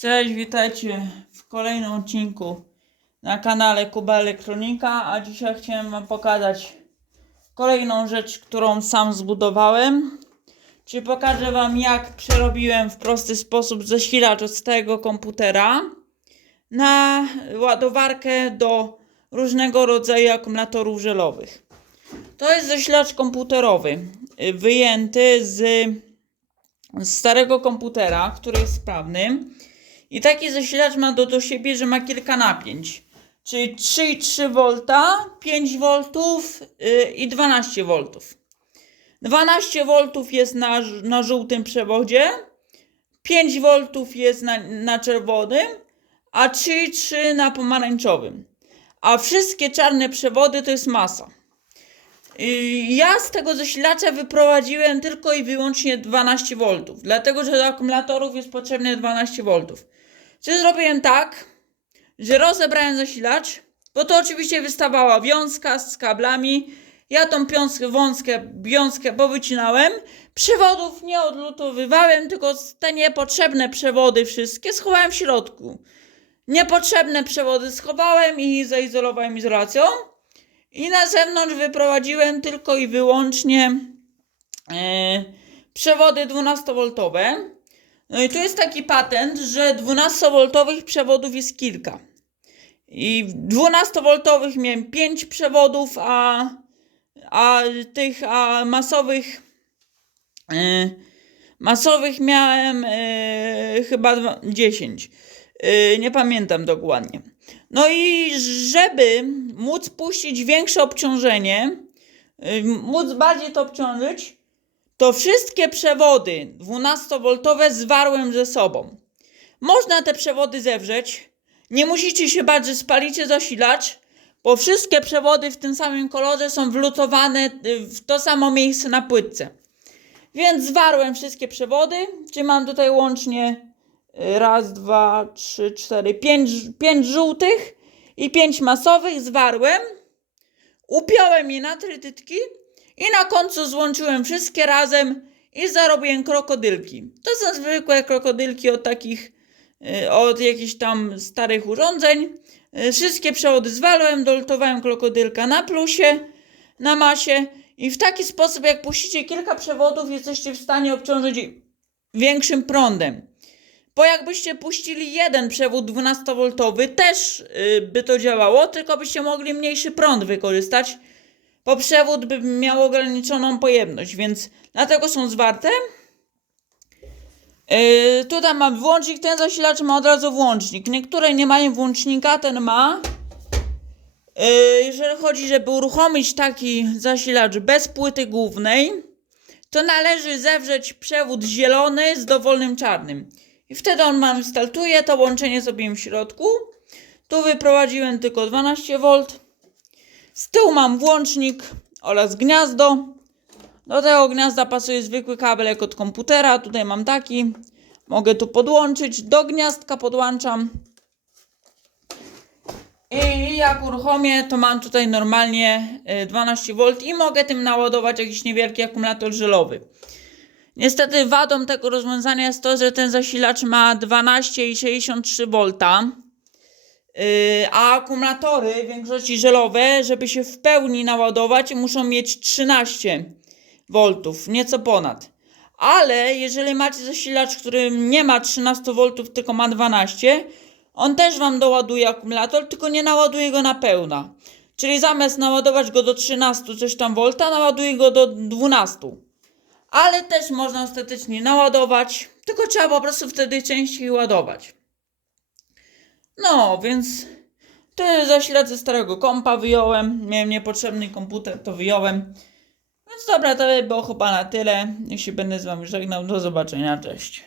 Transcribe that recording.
Cześć, witajcie w kolejnym odcinku na kanale Kuba Elektronika, a dzisiaj chciałem Wam pokazać kolejną rzecz, którą sam zbudowałem. Czyli pokażę Wam, jak przerobiłem w prosty sposób zasilacz od starego komputera na ładowarkę do różnego rodzaju akumulatorów żelowych. To jest zasilacz komputerowy, wyjęty z starego komputera, który jest sprawny. I taki zasilacz ma do, do siebie, że ma kilka napięć. Czyli 3,3 V, 5 V i 12 V. 12 V jest na, na żółtym przewodzie, 5 V jest na, na czerwonym, a 3,3 na pomarańczowym. A wszystkie czarne przewody to jest masa. Ja z tego zasilacza wyprowadziłem tylko i wyłącznie 12 V, dlatego że do akumulatorów jest potrzebne 12 V. Czy zrobiłem tak, że rozebrałem zasilacz, bo to oczywiście wystawała wiązka z kablami. Ja tą piąskę, wąskę, wiązkę powycinałem. Przewodów nie odlutowywałem, tylko te niepotrzebne przewody wszystkie schowałem w środku. Niepotrzebne przewody schowałem i zaizolowałem izolacją. I na zewnątrz wyprowadziłem tylko i wyłącznie e, przewody 12V. No i tu jest taki patent, że 12V przewodów jest kilka. I w 12V miałem 5 przewodów, a, a tych a masowych e, masowych miałem e, chyba dwa- 10. E, nie pamiętam dokładnie. No i żeby móc puścić większe obciążenie, y, móc bardziej to obciążyć, to wszystkie przewody 12V zwarłem ze sobą. Można te przewody zewrzeć. Nie musicie się bać, że spalicie zasilacz, bo wszystkie przewody w tym samym kolorze są wlutowane y, w to samo miejsce na płytce. Więc zwarłem wszystkie przewody, czyli mam tutaj łącznie y, raz, dwa, trzy, cztery, pięć, pięć żółtych i pięć masowych. Zwarłem, upiąłem je na trytytki i na końcu złączyłem wszystkie razem i zarobiłem krokodylki. To są zwykłe krokodylki od takich, y, od jakichś tam starych urządzeń. Y, Wszystkie przewody zwalłem, dolutowałem krokodylka na plusie, na masie i w taki sposób, jak puścicie kilka przewodów, jesteście w stanie obciążyć większym prądem. Bo jakbyście puścili jeden przewód 12V, też y, by to działało, tylko byście mogli mniejszy prąd wykorzystać, bo przewód by miał ograniczoną pojemność, więc dlatego są zwarte. Yy, tutaj mam włącznik, ten zasilacz ma od razu włącznik. Niektóre nie mają włącznika, ten ma. Yy, jeżeli chodzi, żeby uruchomić taki zasilacz bez płyty głównej, to należy zewrzeć przewód zielony z dowolnym czarnym. I wtedy on mam startuje, to łączenie zrobiłem w środku. Tu wyprowadziłem tylko 12V. Z tyłu mam włącznik oraz gniazdo. Do tego gniazda pasuje zwykły kabelek od komputera. Tutaj mam taki. Mogę tu podłączyć. Do gniazdka podłączam. I jak uruchomię, to mam tutaj normalnie y, 12V i mogę tym naładować jakiś niewielki akumulator żelowy. Niestety wadą tego rozwiązania jest to, że ten zasilacz ma 12,63V. Yy, a akumulatory w większości żelowe, żeby się w pełni naładować, muszą mieć 13 V, nieco ponad. Ale jeżeli macie zasilacz, który nie ma 13 V, tylko ma 12, on też Wam doładuje akumulator, tylko nie naładuje go na pełna. Czyli zamiast naładować go do 13 coś tam volta, naładuje go do 12. Ale też można ostatecznie naładować, tylko trzeba po prostu wtedy częściej ładować. No, więc to zasilacz ze starego kompa wyjąłem. Miałem niepotrzebny komputer, to wyjąłem. Więc dobra, to by było chyba na tyle. Jeśli będę z wami żegnał, do zobaczenia, cześć.